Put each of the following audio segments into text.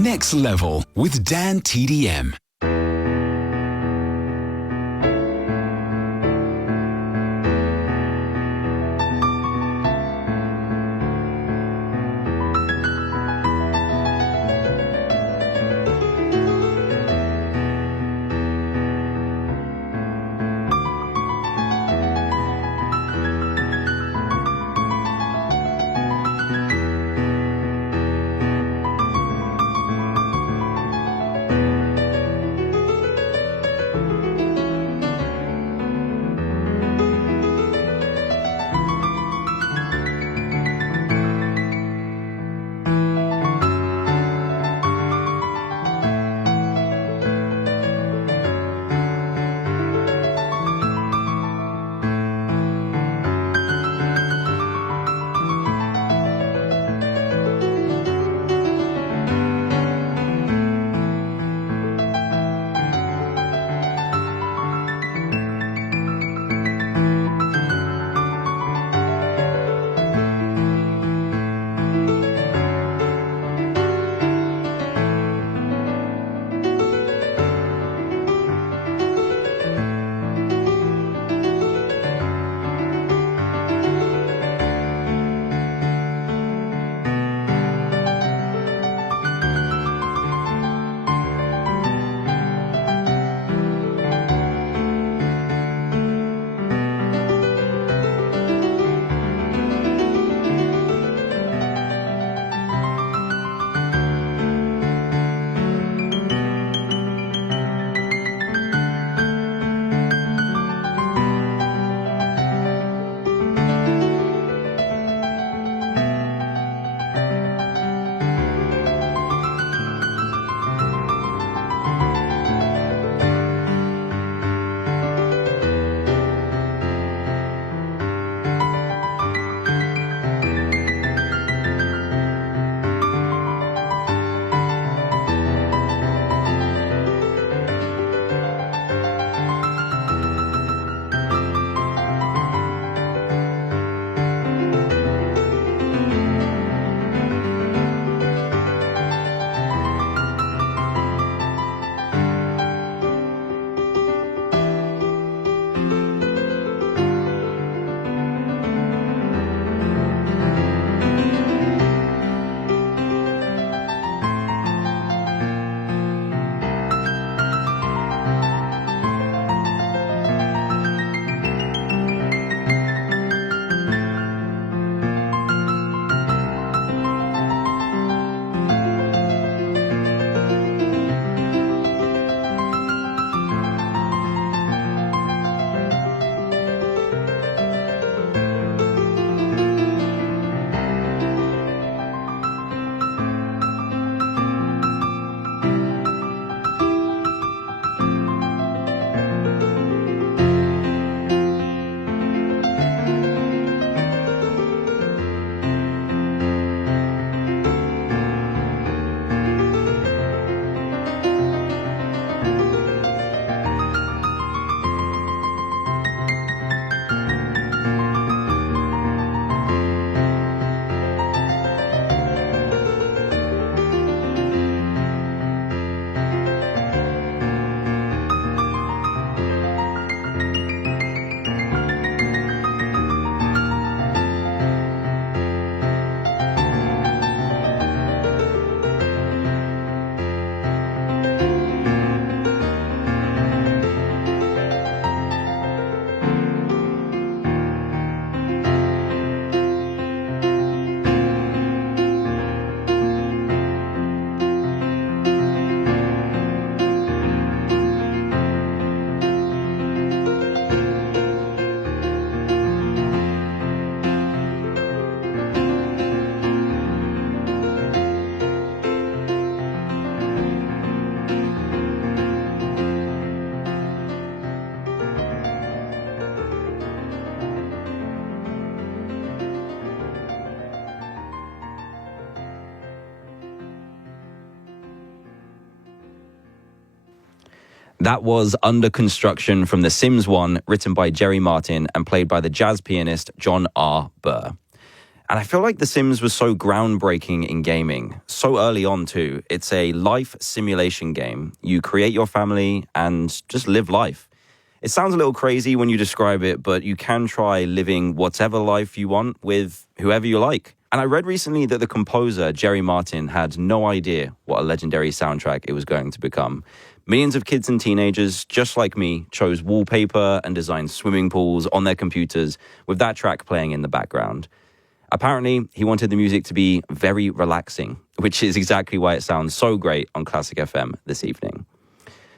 Next Level with DanTDM. That was Under Construction from The Sims 1, written by Jerry Martin and played by the jazz pianist John R. Burr. And I feel like The Sims was so groundbreaking in gaming, so early on too. It's a life simulation game. You create your family and just live life. It sounds a little crazy when you describe it, but you can try living whatever life you want with whoever you like. And I read recently that the composer, Jerry Martin, had no idea what a legendary soundtrack it was going to become. Millions of kids and teenagers, just like me, chose wallpaper and designed swimming pools on their computers with that track playing in the background. Apparently, he wanted the music to be very relaxing, which is exactly why it sounds so great on Classic FM this evening.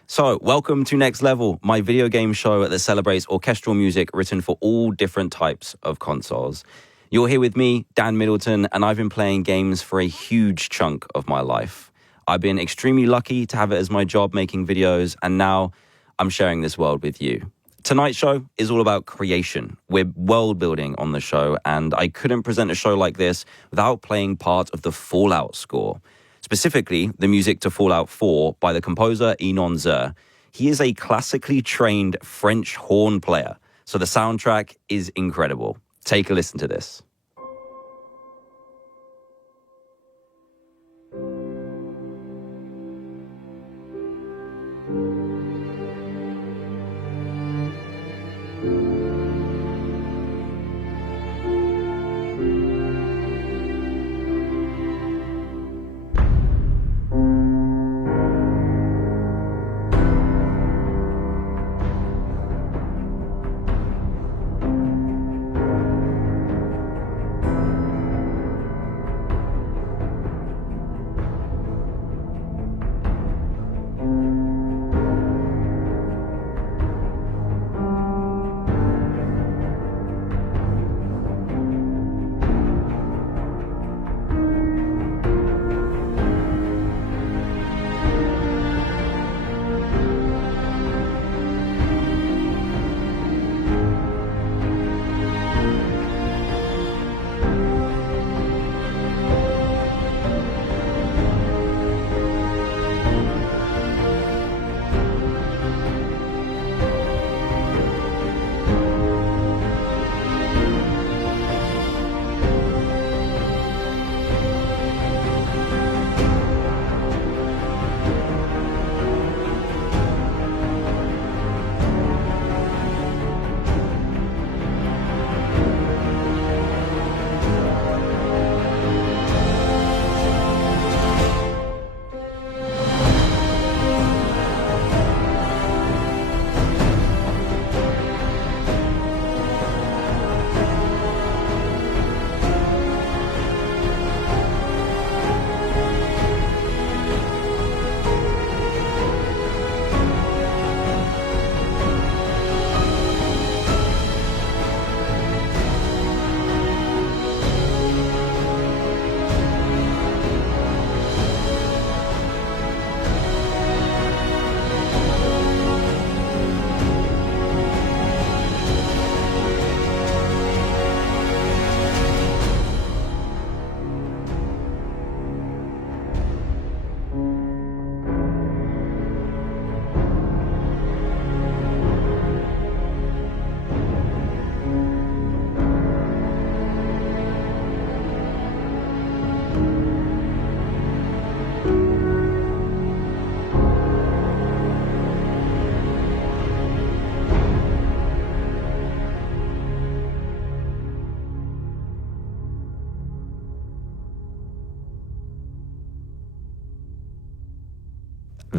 So, welcome to Next Level, my video game show that celebrates orchestral music written for all different types of consoles. You're here with me, Dan Middleton, and I've been playing games for a huge chunk of my life. I've been extremely lucky to have it as my job making videos, and now I'm sharing this world with you. Tonight's show is all about creation. We're world building on the show, and I couldn't present a show like this without playing part of the Fallout score. Specifically, the music to Fallout 4 by the composer Enon Zur. He is a classically trained French horn player, so the soundtrack is incredible. Take a listen to this.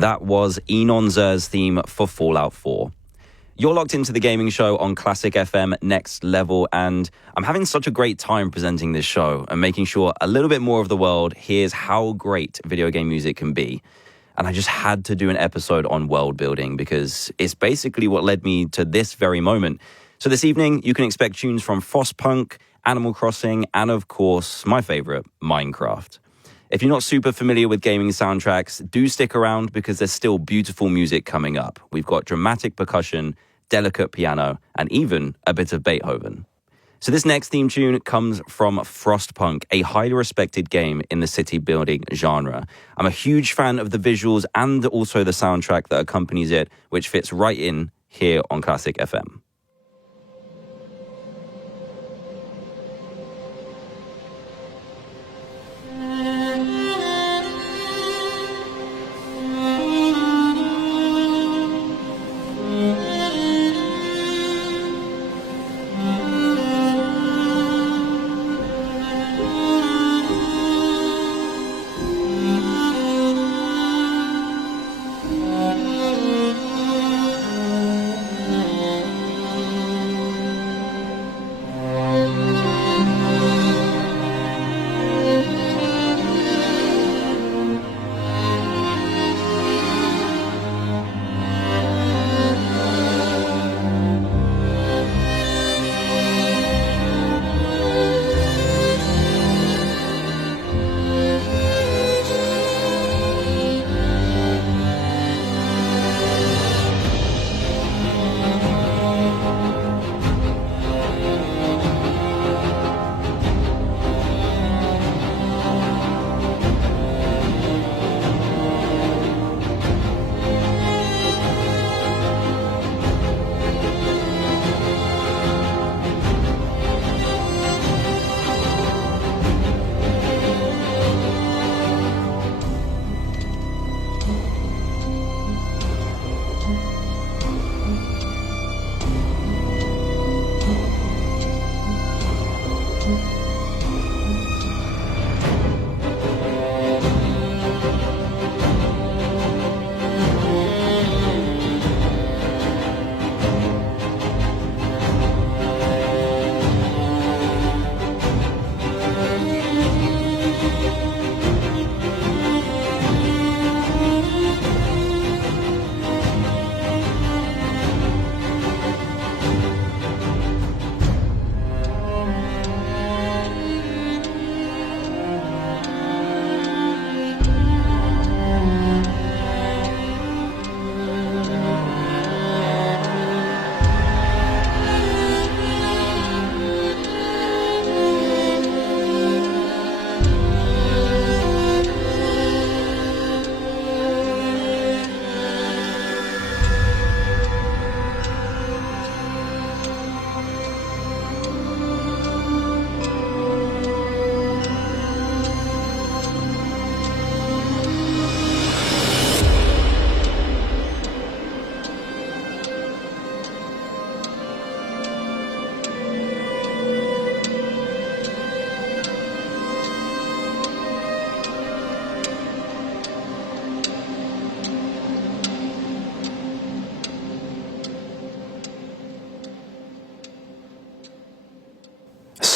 That was Enon Zur's theme for Fallout 4. You're locked into the gaming show on Classic FM Next Level, and I'm having such a great time presenting this show and making sure a little bit more of the world hears how great video game music can be. And I just had to do an episode on world building because it's basically what led me to this very moment. So this evening, you can expect tunes from Frostpunk, Animal Crossing, and of course, my favorite, Minecraft. If you're not super familiar with gaming soundtracks, do stick around because there's still beautiful music coming up. We've got dramatic percussion, delicate piano, and even a bit of Beethoven. So this next theme tune comes from Frostpunk, a highly respected game in the city building genre. I'm a huge fan of the visuals and also the soundtrack that accompanies it, which fits right in here on Classic FM.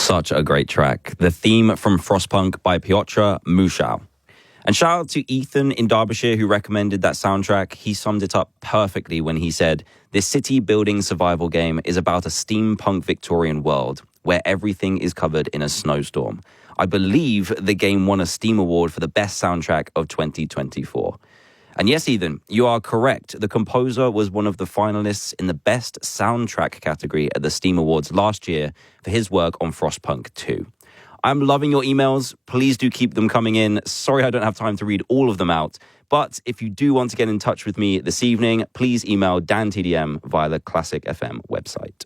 Such a great track. The theme from Frostpunk by Piotr Mushał. And shout out to Ethan in Derbyshire who recommended that soundtrack. He summed it up perfectly when he said, "This city building survival game is about a steampunk Victorian world where everything is covered in a snowstorm. I believe the game won a Steam Award for the best soundtrack of 2024. And yes, Ethan, you are correct. The composer was one of the finalists in the Best Soundtrack category at the Steam Awards last year for his work on Frostpunk 2. I'm loving your emails. Please do keep them coming in. Sorry I don't have time to read all of them out. But if you do want to get in touch with me this evening, please email DanTDM via the Classic FM website.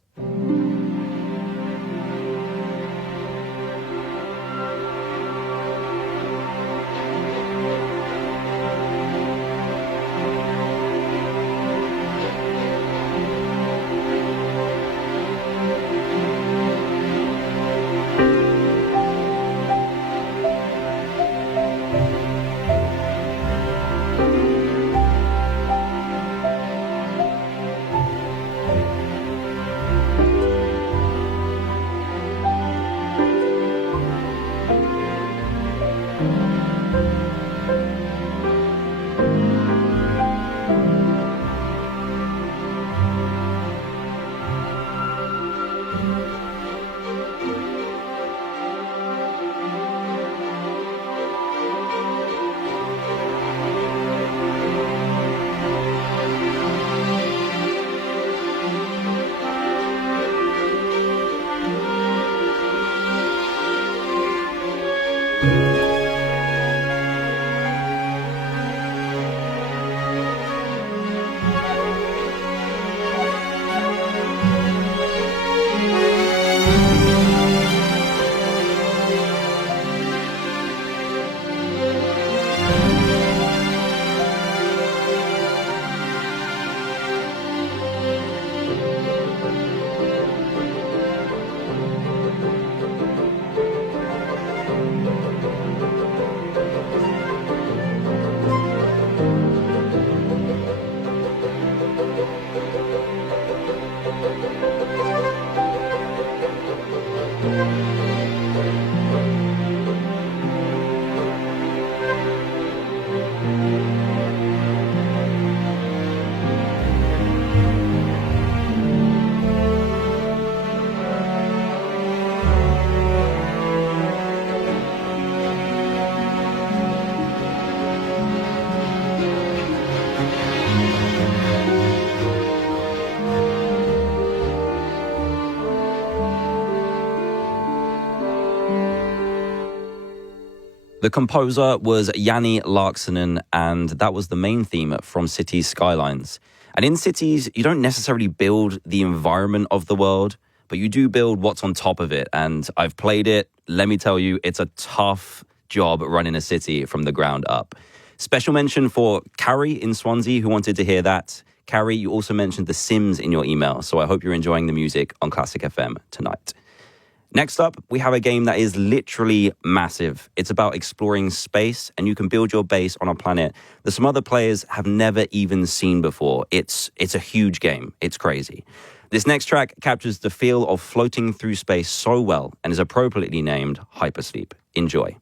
The composer was Janni Laaksonen, and that was the main theme from Cities Skylines. And in Cities, you don't necessarily build the environment of the world, but you do build what's on top of it. And I've played it. Let me tell you, it's a tough job running a city from the ground up. Special mention for Carrie in Swansea, who wanted to hear that. Carrie, you also mentioned The Sims in your email, so I hope you're enjoying the music on Classic FM tonight. Next up, we have a game that is literally massive. It's about exploring space, and you can build your base on a planet that some other players have never even seen before. It's a huge game. It's crazy. This next track captures the feel of floating through space so well and is appropriately named Hypersleep. Enjoy.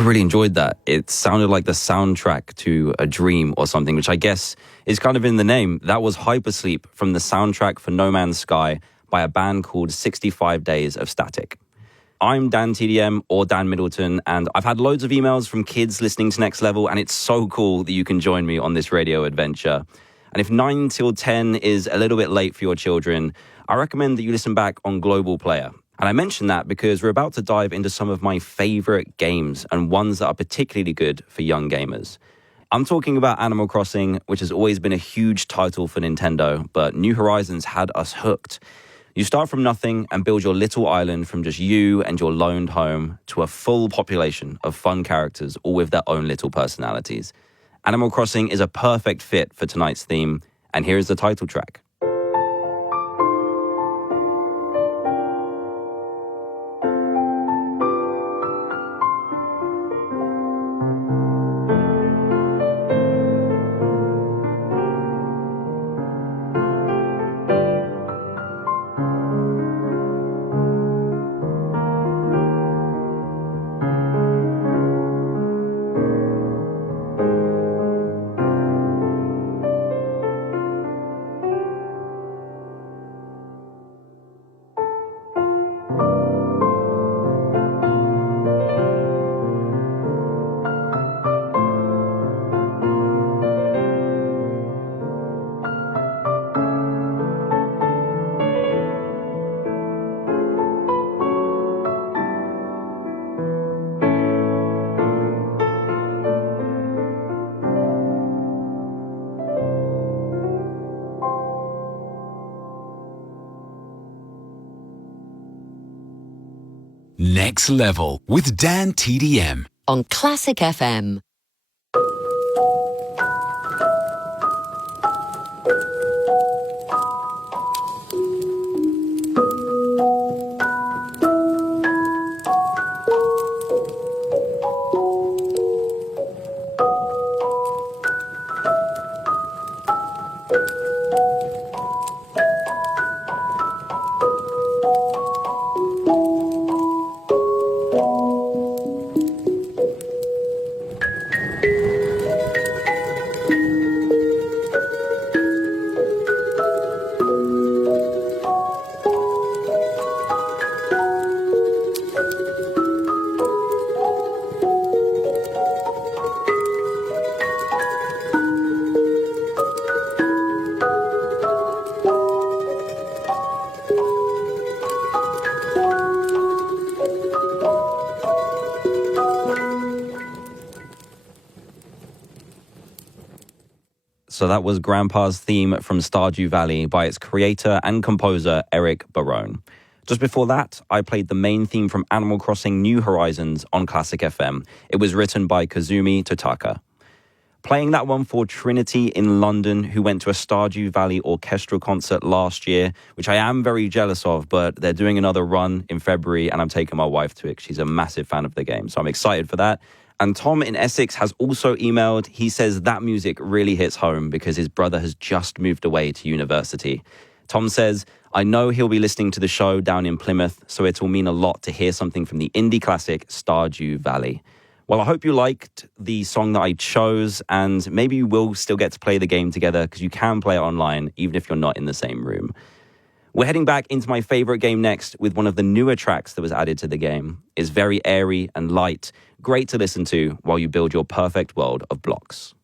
I really enjoyed that. It sounded like the soundtrack to a dream or something, which I guess is kind of in the name. That was Hypersleep from the soundtrack for No Man's Sky by a band called 65 Days of Static. I'm DanTDM or Dan Middleton, and I've had loads of emails from kids listening to Next Level, and it's so cool that you can join me on this radio adventure. And if 9 till 10 is a little bit late for your children, I recommend that you listen back on Global Player. And I mention that because we're about to dive into some of my favorite games and ones that are particularly good for young gamers. I'm talking about Animal Crossing, which has always been a huge title for Nintendo, but New Horizons had us hooked. You start from nothing and build your little island from just you and your loned home to a full population of fun characters, all with their own little personalities. Animal Crossing is a perfect fit for tonight's theme, and here is the title track. Next Level with DanTDM on Classic FM. So that was Grandpa's theme from Stardew Valley by its creator and composer, Eric Barone. Just before that, I played the main theme from Animal Crossing New Horizons on Classic FM. It was written by Kazumi Totaka. Playing that one for Trinity in London, who went to a Stardew Valley orchestral concert last year, which I am very jealous of, but they're doing another run in February, and I'm taking my wife to it. She's a massive fan of the game, so I'm excited for that. And Tom in Essex has also emailed. He says that music really hits home because his brother has just moved away to university. Tom says, I know he'll be listening to the show down in Plymouth, so it will mean a lot to hear something from the indie classic Stardew Valley. Well, I hope you liked the song that I chose, and maybe you will still get to play the game together because you can play it online even if you're not in the same room. We're heading back into my favorite game next with one of the newer tracks that was added to the game. It's very airy and light, great to listen to while you build your perfect world of blocks.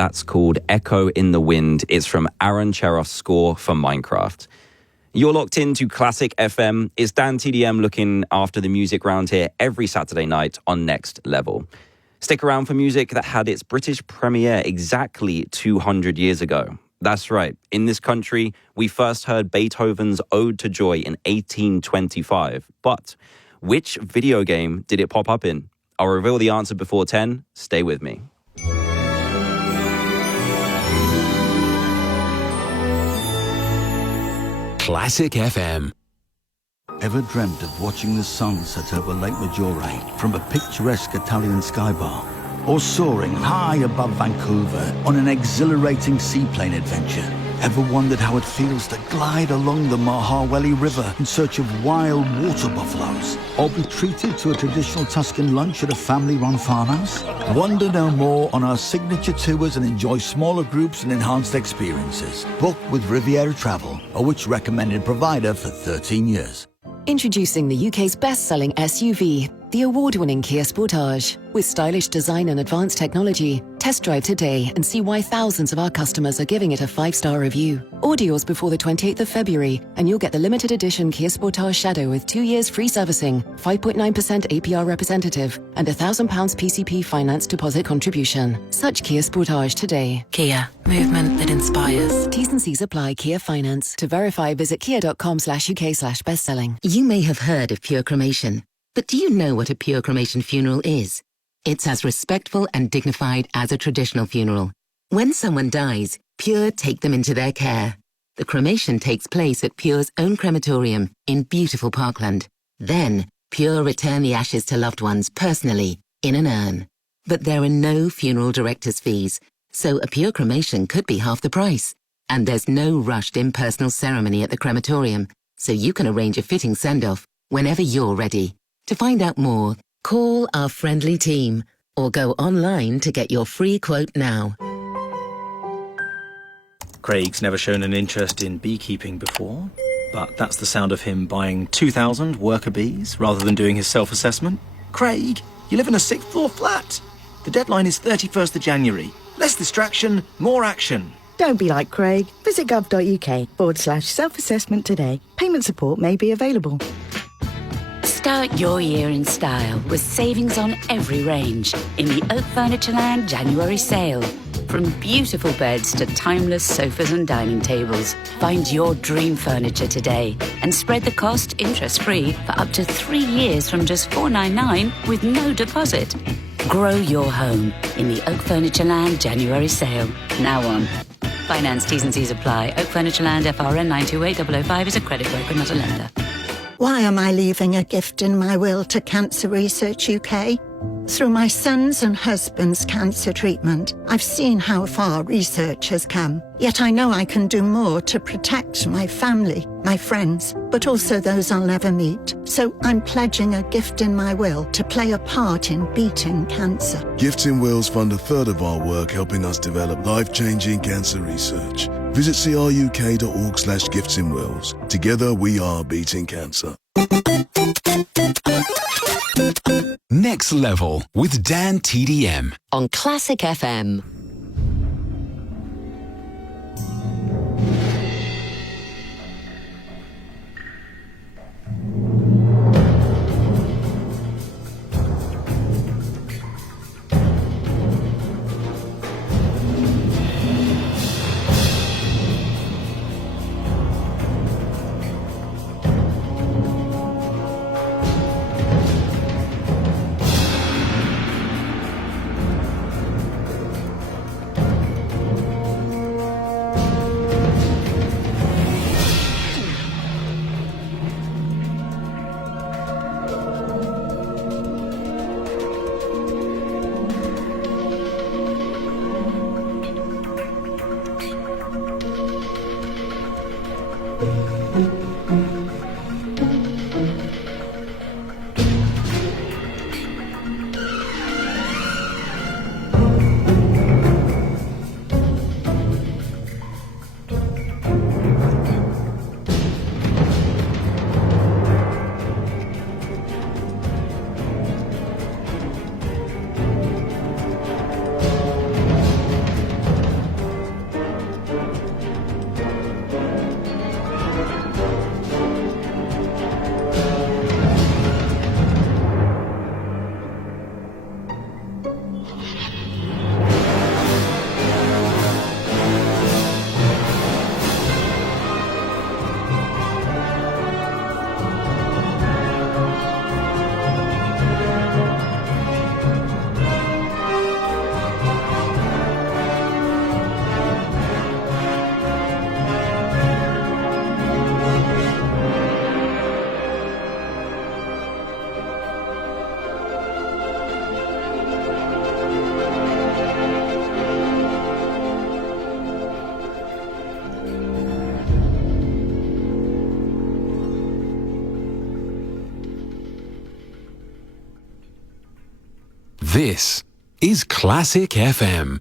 That's called Echo in the Wind. It's from Aaron Cheroff's score for Minecraft. You're locked into Classic FM. It's DanTDM looking after the music round here every Saturday night on Next Level. Stick around for music that had its British premiere exactly 200 years ago. That's right. In this country, we first heard Beethoven's Ode to Joy in 1825. But which video game did it pop up in? I'll reveal the answer before 10. Stay with me. Classic FM. Ever dreamt of watching the sun set over Lake Maggiore from a picturesque Italian sky bar? Or soaring high above Vancouver on an exhilarating seaplane adventure? Ever wondered how it feels to glide along the Mahaweli River in search of wild water buffaloes? Or be treated to a traditional Tuscan lunch at a family-run farmhouse? Wonder no more on our signature tours and enjoy smaller groups and enhanced experiences. Book with Riviera Travel, a Which recommended provider for 13 years. Introducing the UK's best-selling SUV, the award-winning Kia Sportage. With stylish design and advanced technology, test drive today and see why thousands of our customers are giving it a 5-star review. Order yours before the 28th of February and you'll get the limited edition Kia Sportage Shadow with 2 years free servicing, 5.9% APR representative and £1,000 PCP finance deposit contribution. Search Kia Sportage today. Kia, movement that inspires. T's and C's apply. Kia Finance. To verify, visit kia.com/UK/bestselling. You may have heard of pure cremation, but do you know what a pure cremation funeral is? It's as respectful and dignified as a traditional funeral. When someone dies, Pure take them into their care. The cremation takes place at Pure's own crematorium in beautiful Parkland. Then, Pure return the ashes to loved ones personally, in an urn. But there are no funeral director's fees, so a Pure cremation could be half the price. And there's no rushed impersonal ceremony at the crematorium, so you can arrange a fitting send-off whenever you're ready. To find out more, call our friendly team or go online to get your free quote now. Craig's never shown an interest in beekeeping before, but that's the sound of him buying 2,000 worker bees rather than doing his self-assessment. Craig, you live in a 6th floor flat. The deadline is 31st of January. Less distraction, more action. Don't be like Craig. Visit gov.uk/self-assessment today. Payment support may be available. Start your year in style with savings on every range in the Oak Furnitureland January sale. From beautiful beds to timeless sofas and dining tables, find your dream furniture today and spread the cost interest-free for up to 3 years from just $499 with no deposit. Grow your home in the Oak Furnitureland January sale. Now on. Finance T's and C's apply. Oak Furnitureland FRN 928005 is a credit broker, not a lender. Why am I leaving a gift in my will to Cancer Research UK? Through my son's and husband's cancer treatment, I've seen how far research has come. Yet I know I can do more to protect my family, my friends, but also those I'll never meet. So I'm pledging a gift in my will to play a part in beating cancer. Gifts in Wills fund a third of our work helping us develop life-changing cancer research. Visit cruk.org/giftsinwills. Together we are beating cancer. Next Level with DanTDM On Classic FM. This is Classic FM.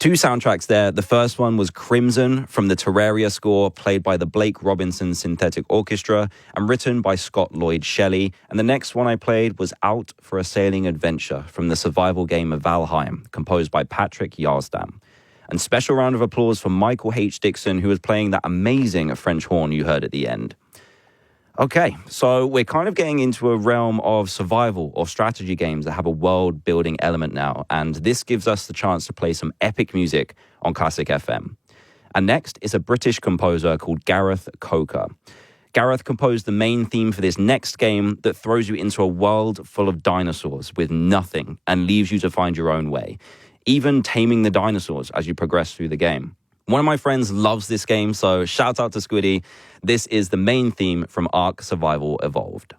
Two soundtracks there. The first one was Crimson from the Terraria score, played by the Blake Robinson Synthetic Orchestra and written by Scott Lloyd Shelley. And the next one I played was Out for a Sailing Adventure from the survival game of Valheim, composed by Patrick Yarsdam. And special round of applause for Michael H. Dixon, who was playing that amazing French horn you heard at the end. Okay, so we're kind of getting into a realm of survival or strategy games that have a world-building element now, and this gives us the chance to play some epic music on Classic FM. And next is a British composer called Gareth Coker. Gareth composed the main theme for this next game that throws you into a world full of dinosaurs with nothing and leaves you to find your own way, even taming the dinosaurs as you progress through the game. One of my friends loves this game, so shout out to Squiddy. This is the main theme from Ark Survival Evolved.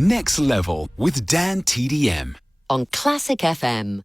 Next Level with DanTDM on Classic FM.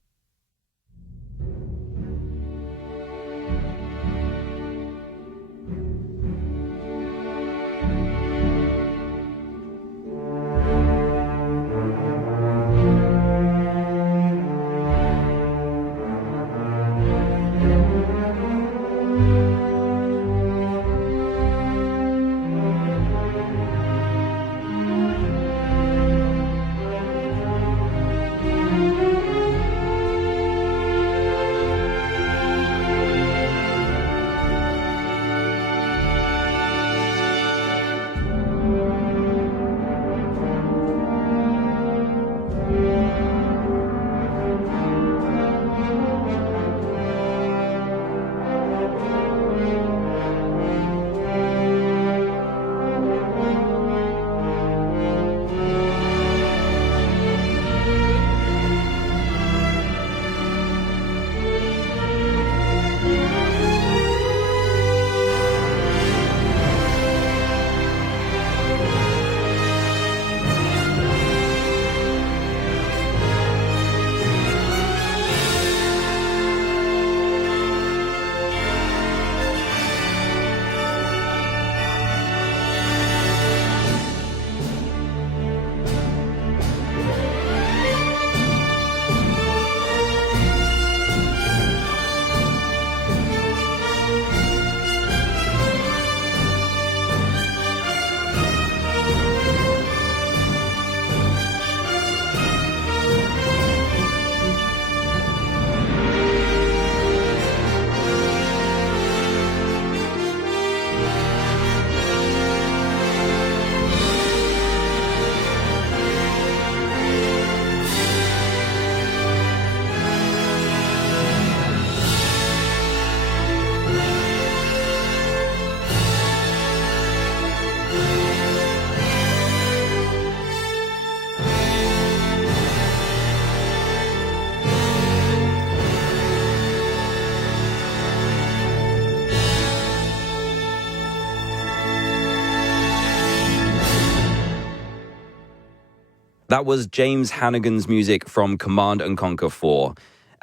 That was James Hannigan's music from Command & Conquer 4.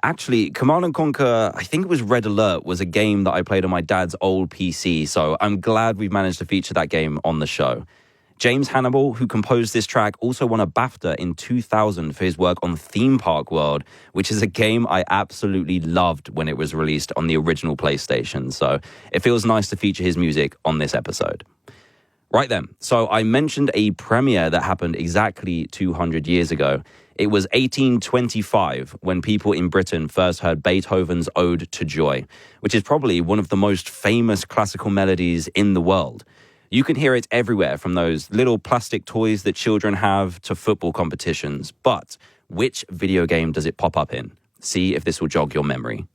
Actually, Command & Conquer, I think it was Red Alert, was a game that I played on my dad's old PC, so I'm glad we've managed to feature that game on the show. James Hannibal, who composed this track, also won a BAFTA in 2000 for his work on Theme Park World, which is a game I absolutely loved when it was released on the original PlayStation, so it feels nice to feature his music on this episode. Right then, so I mentioned a premiere that happened exactly 200 years ago. It was 1825 when people in Britain first heard Beethoven's Ode to Joy, which is probably one of the most famous classical melodies in the world. You can hear it everywhere, from those little plastic toys that children have to football competitions. But which video game does it pop up in? See if this will jog your memory.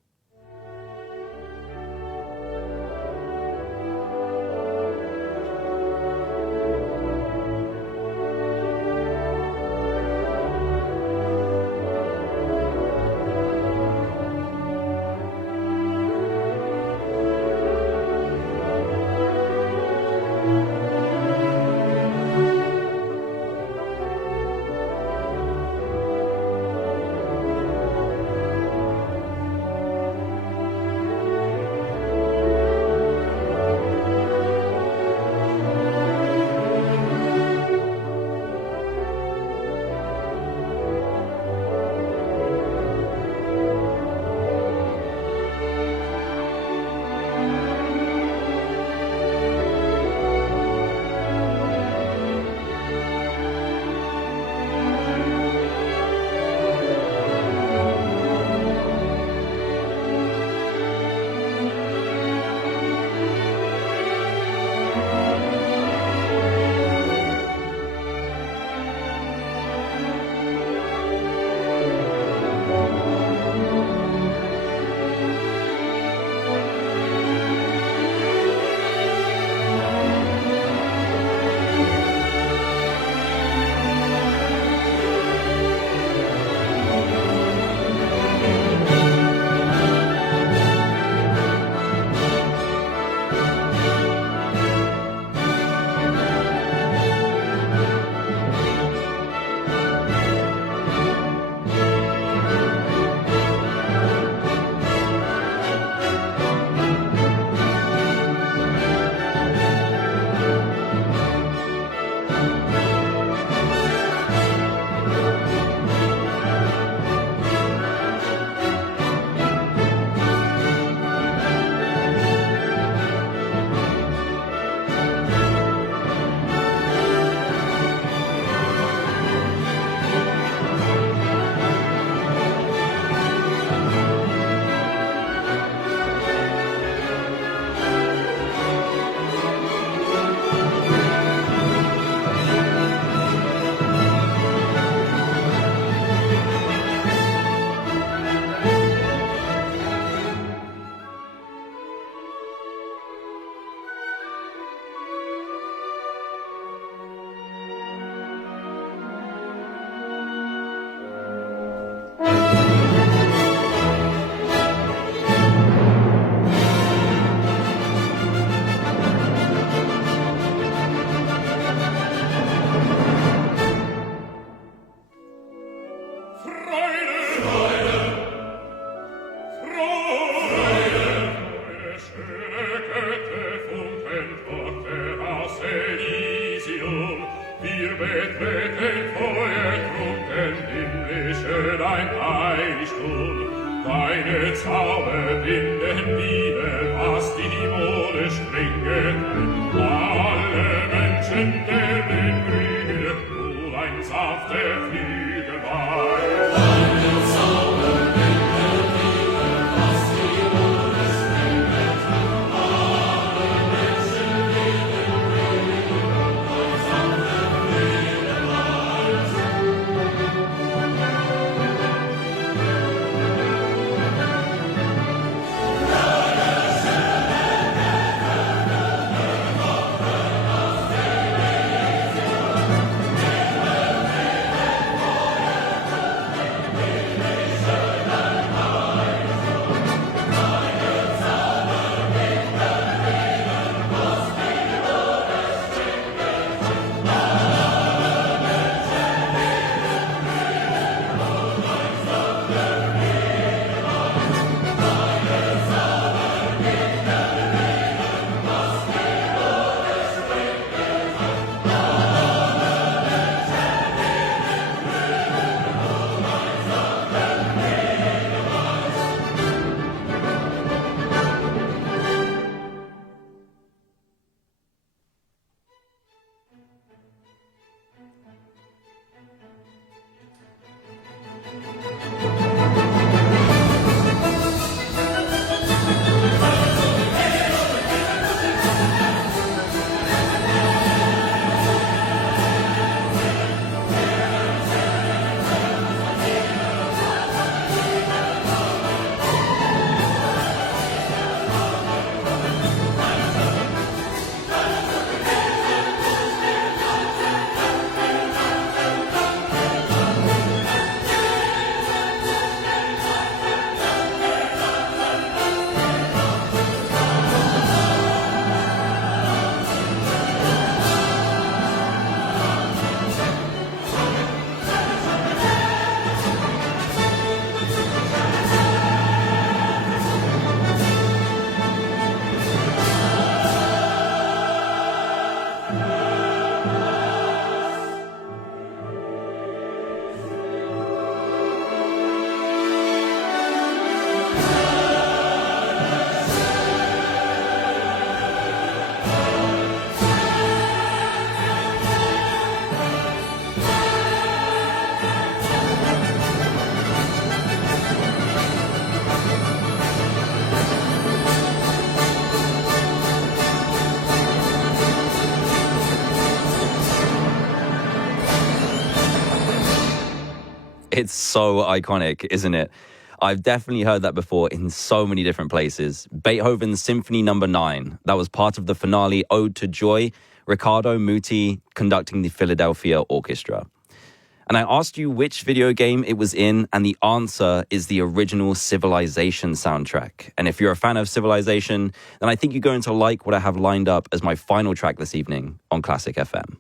It's so iconic, isn't it? I've definitely heard that before in so many different places. Beethoven's Symphony No. 9, that was part of the finale Ode to Joy, Riccardo Muti conducting the Philadelphia Orchestra. And I asked you which video game it was in, and the answer is the original Civilization soundtrack. And if you're a fan of Civilization, then I think you're going to like what I have lined up as my final track this evening on Classic FM.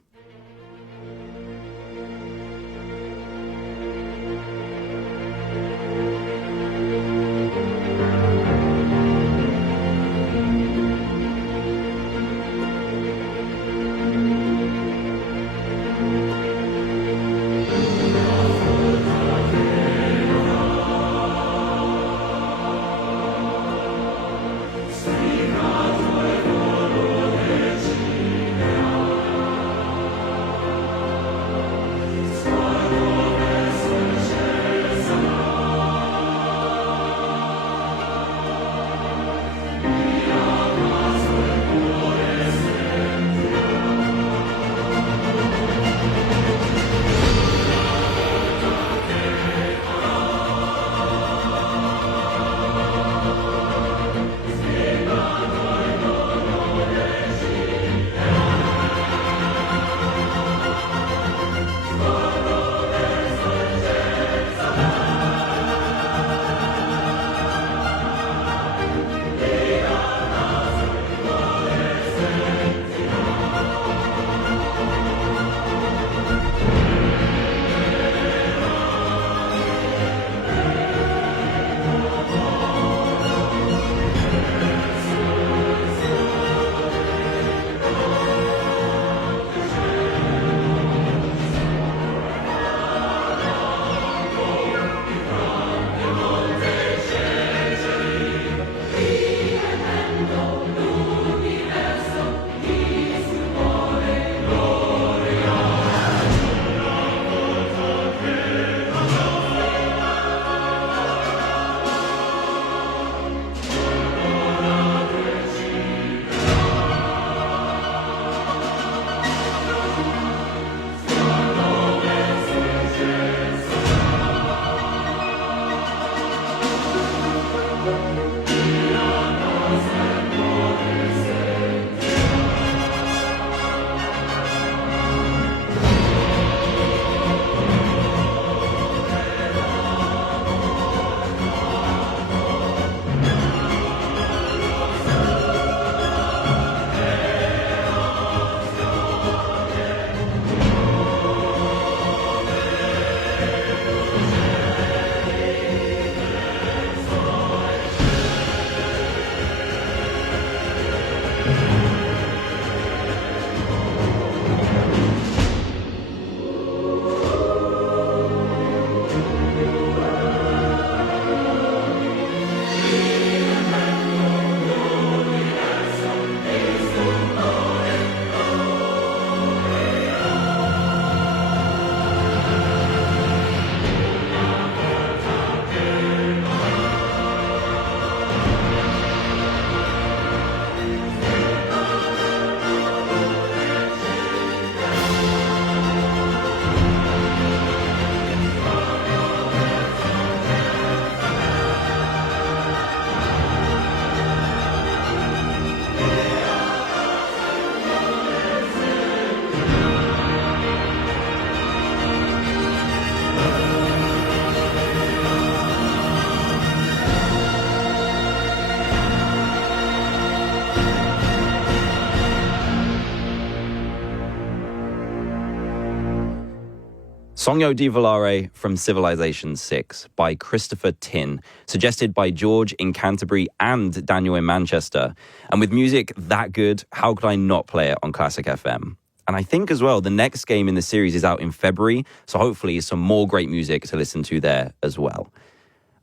Sogno di Volare from Civilization 6 by Christopher Tin, suggested by George in Canterbury and Daniel in Manchester. And with music that good, how could I not play it on Classic FM? And I think as well, the next game in the series is out in February, so hopefully some more great music to listen to there as well.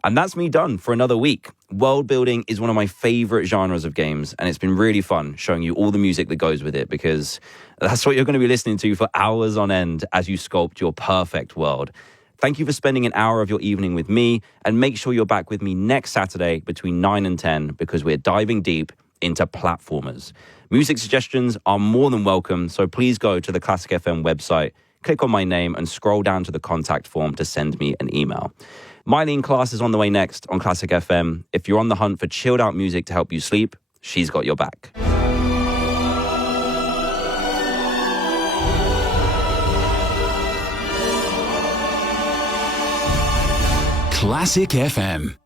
And that's me done for another week. World building is one of my favorite genres of games, and it's been really fun showing you all the music that goes with it, because that's what you're going to be listening to for hours on end as you sculpt your perfect world. Thank you for spending an hour of your evening with me, and make sure you're back with me next Saturday between 9 and 10, because we're diving deep into platformers. Music suggestions are more than welcome, so please go to the Classic FM website, click on my name and scroll down to the contact form to send me an email. Mylene Class is on the way next on Classic FM. If you're on the hunt for chilled out music to help you sleep, she's got your back. Classic FM.